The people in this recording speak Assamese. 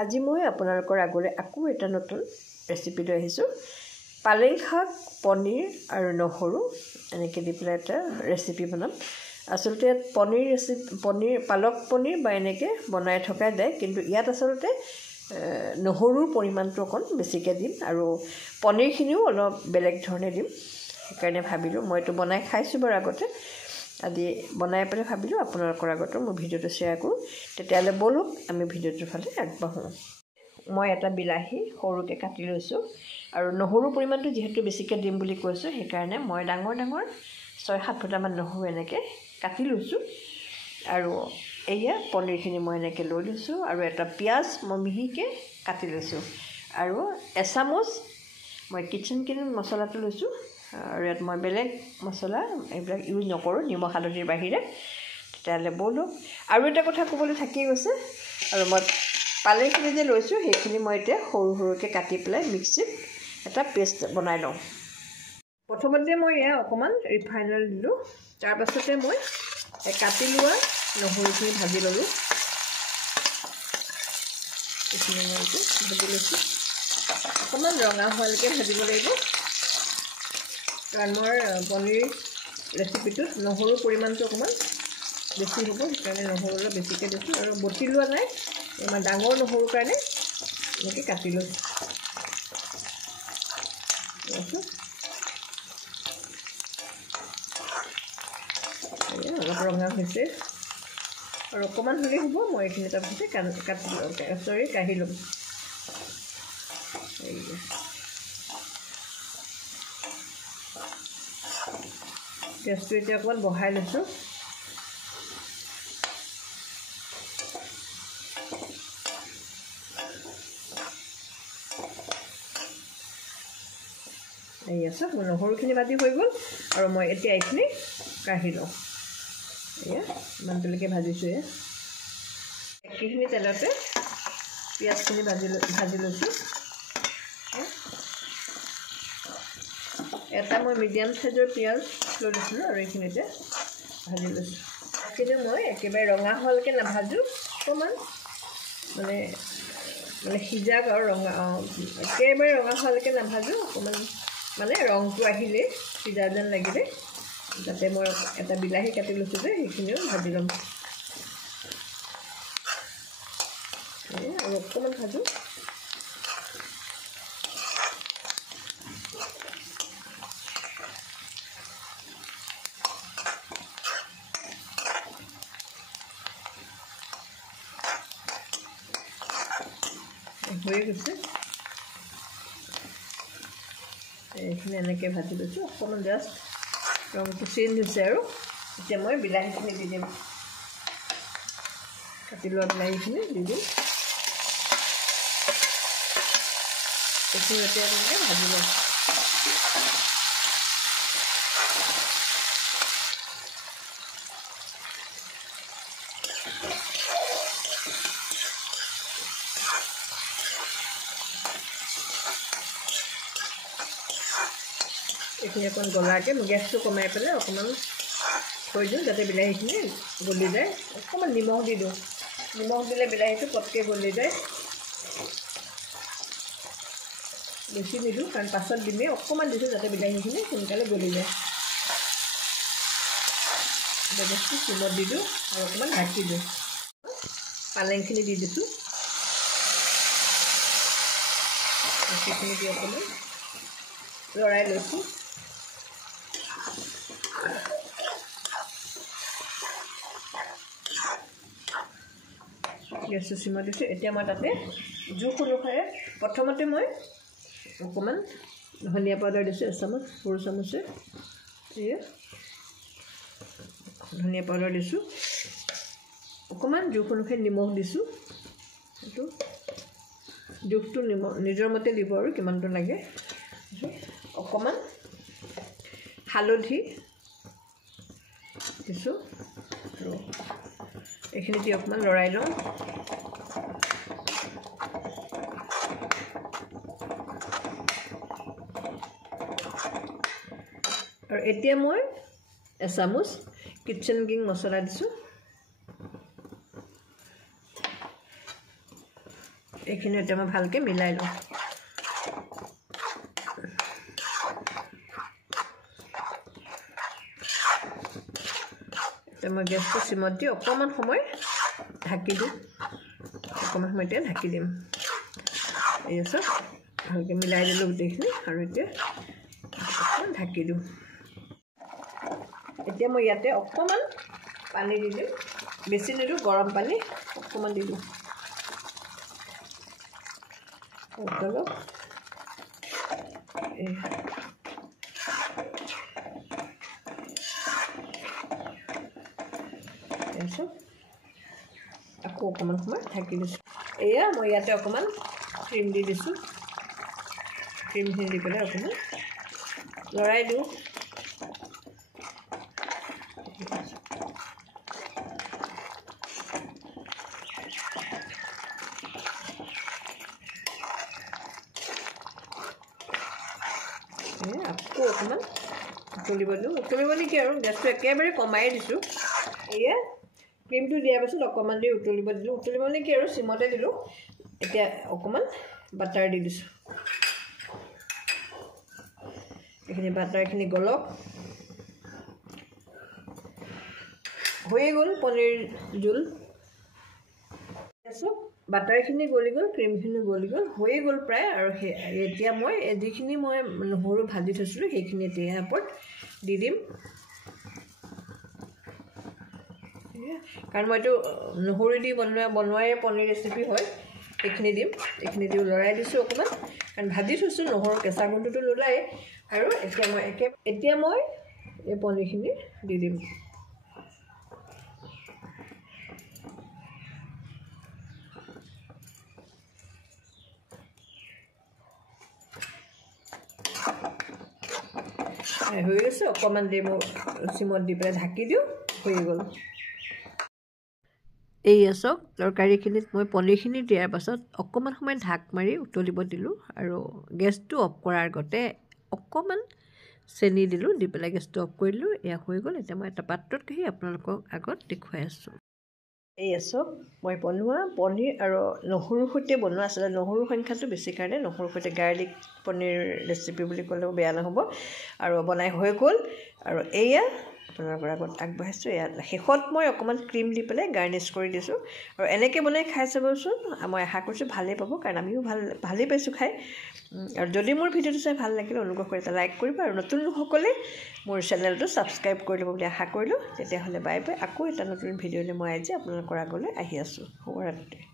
আজি মই আপোনালোকৰ আগলৈ আকৌ এটা নতুন ৰেচিপি লৈ আহিছোঁ। পালেং শাক, পনীৰ আৰু নহৰু এনেকৈ দি পেলাই এটা ৰেচিপি বনাম। আচলতে ইয়াত পালক পনীৰ বা এনেকৈ বনাই থকা যায়, কিন্তু ইয়াত আচলতে নহৰুৰ পৰিমাণটো অকণ বেছিকৈ দিম আৰু পনীৰখিনিও অলপ বেলেগ ধৰণে দিম। সেইকাৰণে ভাবিলোঁ, মইতো বনাই খাইছোঁ বাৰু আগতে, আজি বনাই পেলাই ভাবিলোঁ আপোনালোকৰ আগতো মই ভিডিঅ'টো শ্বেয়াৰ কৰোঁ। তেতিয়াহ'লে ব'লক আমি ভিডিঅ'টোৰ ফালে আগবাঢ়োঁ। মই এটা বিলাহী সৰুকৈ কাটি লৈছোঁ আৰু নহৰুৰ পৰিমাণটো যিহেতু বেছিকৈ দিম বুলি কৈছোঁ, সেইকাৰণে মই ডাঙৰ 6-7 ফুটামান নহৰু এনেকৈ কাটি লৈছোঁ। আৰু এয়া পনীৰখিনি মই এনেকৈ লৈ লৈছোঁ আৰু এটা পিঁয়াজ মই মিহিকৈ কাটি লৈছোঁ আৰু এচামুচ মই কিচেন কিং মছলাটো লৈছোঁ। আৰু ইয়াত মই বেলেগ মছলা এইবিলাক ইউজ নকৰোঁ, নিমখ হালধিৰ বাহিৰে। তেতিয়াহ'লে ব'লক। আৰু এটা কথা ক'বলৈ থাকিয়ে গৈছে, আৰু মই পালেংখিনি যে লৈছোঁ সেইখিনি মই এতিয়া সৰুকৈ কাটি পেলাই মিক্সিত এটা পেষ্ট বনাই লওঁ। প্ৰথমতে মই এয়া অকণমান ৰিফাইন অইল দিলোঁ, তাৰপাছতে মই কাটি লোৱা নহৰুখিনি ভাজি ল'লোঁ। এইখিনি মই এইটো ভাজি লৈছোঁ, অকণমান ৰঙা হোৱালৈকে ভাজিব লাগিব, কাৰণ মোৰ পনীৰ ৰেচিপিটোত নহৰুৰ পৰিমাণটো অকণমান বেছি হ'ব, সেইকাৰণে নহৰু অলপ বেছিকৈ দিছোঁ। আৰু বটি লোৱা নাই, ইমান ডাঙৰ নহৰুৰ কাৰণে এনেকৈ কাটি লৈছোঁ। অলপ ৰঙা হৈছে আৰু অকণমান হ'লেই হ'ব। মই এইখিনি তাৰপিছতে কাঢ়ি ল'ম। গেছটো এতিয়া অকণমান বঢ়াই লৈছোঁ। আছে মোৰ নহৰুখিনি ভাজি হৈ গ'ল আৰু মই এতিয়া এইখিনি কাঢ়ি লওঁ। এয়া ইমানটোলৈকে ভাজিছোঁ। একেখিনি তেলতে পিঁয়াজখিনি ভাজি লৈছোঁ। এটা মই মিডিয়াম চাইজৰ পিঁয়াজ লৈ লৈছিলোঁ আৰু এইখিনিতে ভাজি লৈছোঁ। কিন্তু মই একেবাৰে ৰঙা হোৱালৈকে নাভাজোঁ, অকণমান মানে সিজাক আৰু একেবাৰে ৰঙা হোৱালৈকে নাভাজোঁ, অকণমান মানে ৰংটো আহিলে সিজা যেন লাগিলে, যাতে মই এটা বিলাহী কাটি লৈছোঁ যে সেইখিনিও ভাজি ল'ম। আৰু অকণমান ভাজোঁ। হৈ গৈছে, এইখিনি এনেকৈ ভাজি লৈছোঁ, অকণমান জাষ্ট ৰংটো চেঞ্জ হৈছে। আৰু এতিয়া মই বিলাহীখিনি দি দিম, কাটি লোৱা বিলাহীখিনি দি দিম। এইখিনি এতিয়া এনেকৈ ভাজি ল'ম। এইখিনি অকণ গলাকৈ মই গেছটো কমাই পেলাই অকণমান থৈ দিওঁ, যাতে বিলাহীখিনি গলি যায়। অকণমান নিমখ দি দিওঁ, নিমখ দিলে বিলাহীটো পটকৈ গলি যায়। বেছি নিদিওঁ, কাৰণ পাছত দিমেই, অকণমান দিছোঁ যাতে বিলাহীখিনি সোনকালে গলি যায়। গেছটো চিমত দি দিওঁ আৰু অকণমান ঢাকি দিওঁ। পালেংখিনি দি দিছোঁ, সেইখিনি দি অকণমান লৰাই লৈছোঁ। গেছটো চিমত দিছোঁ। এতিয়া মই তাতে জোখ অনুসাৰে প্ৰথমতে মই অকণমান ধনিয়া পাউডাৰ দিছোঁ, এচামুচ, সৰু চামুচে। এয়া ধনিয়া পাউডাৰ দিছোঁ, অকণমান জোখ অনুসাৰে নিমখ দিছোঁ। সেইটো জোখটো নিজৰ মতে দিব আৰু কিমানটো লাগে। অকণমান হালধি দিছোঁ আৰু এইখিনি দি অকণমান লৰাই লওঁ। আৰু এতিয়া মই এচামুচ কিচেন কিং মছলা দিছোঁ। এইখিনি এতিয়া মই ভালকৈ মিলাই লওঁ এতিয়া মই গেছটো চিমত দি অকণমান সময় ঢাকি দিওঁ অকণমান সময় এতিয়া ঢাকি দিম এই আছে ভালকৈ মিলাই দিলোঁ গোটেইখিনি আৰু এতিয়া ঢাকি দিওঁ এতিয়া মই ইয়াতে অকণমান পানী দি দিম বেছি নিদিওঁ গৰম পানী অকণমান দি দিওঁ অলপ তাৰপিছত আকৌ অকণমান সময় ঢাকি দিছোঁ এয়া মই ইয়াতে অকণমান ক্ৰীম দি দিছোঁ ক্ৰীমখিনি দি পেলাই অকণমান লৰাই দিওঁ আকৌ অকণমান উতলিব দিওঁ উতলিব নেকি আৰু গেছটো একেবাৰে কমাই দিছোঁ এয়া ক্ৰীমটো দিয়াৰ পাছত অকণমান দেৰি উতলিব দিলোঁ উতলিব নেকি আৰু চিমতে দিলোঁ এতিয়া অকণমান বাটাৰ দি দিছোঁ এইখিনি বাটাৰখিনি গলক হৈয়ে গ'ল পনীৰ জোল তাৰপিছত বাটাৰখিনি গলি গ'ল ক্ৰীমখিনি গলি গ'ল হৈয়ে গ'ল প্ৰায় আৰু এতিয়া মই যিখিনি মই নহৰু ভাজি থৈছিলোঁ সেইখিনি এতিয়া ইয়াৰ ওপৰত দি দিম কাৰণ মই এইটো নহৰু দি বনোৱাই পনীৰ ৰেচিপি হয় এইখিনি দিম এইখিনি দি লৰাই দিছোঁ অকণমান কাৰণ ভাজি থৈছোঁ নহৰু কেঁচা গোন্ধটো নোলায় আৰু এতিয়া মই এই পনীৰখিনি দি দিম হৈ গৈছে অকণমান দেৰি মই চিমত দি পেলাই ঢাকি দিওঁ হৈ গ'ল এই চাওক তৰকাৰীখিনিত মই পনীৰখিনি দিয়াৰ পাছত অকণমান সময় ঢাক মাৰি উতলিব দিলোঁ আৰু গেছটো অফ কৰাৰ আগতে অকণমান চেনি দিলোঁ দি পেলাই গেছটো অফ কৰি দিলোঁ এয়া হৈ গ'ল এতিয়া মই এটা পাত্ৰত কাঢ়ি আপোনালোকক আগত দেখুৱাই আছোঁ এই চাওক মই বনোৱা পনীৰ আৰু নহৰুৰ সৈতে বনোৱা আছিলে নহৰুৰ সংখ্যাটো বেছি কাৰণে নহৰুৰ সৈতে গাৰ্লিক পনীৰ ৰেচিপি বুলি ক'লেও বেয়া নহ'ব আৰু বনাই হৈ গ'ল আৰু এয়া আপোনালোকৰ আগত আগবঢ়াইছোঁ ইয়াত শেষত মই অকণমান ক্ৰীম দি পেলাই গাৰ্নিছ কৰি দিছোঁ আৰু এনেকৈ বনাই খাই চাবচোন মই আশা কৰিছোঁ ভালেই পাব কাৰণ আমিও ভালেই পাইছোঁ খাই আৰু যদি মোৰ ভিডিঅ'টো চাই ভাল লাগিলে অনুগ্ৰহ কৰি এটা লাইক কৰিব আৰু নতুন লোকসকলে মোৰ চেনেলটো ছাবস্ক্ৰাইব কৰি ল'ব বুলি আশা কৰিলোঁ তেতিয়াহ'লে বাই বাই আকৌ এটা নতুন ভিডিঅ'লৈ মই আজি আপোনালোকৰ আগলৈ আহি আছোঁ শুভৰাত্ৰি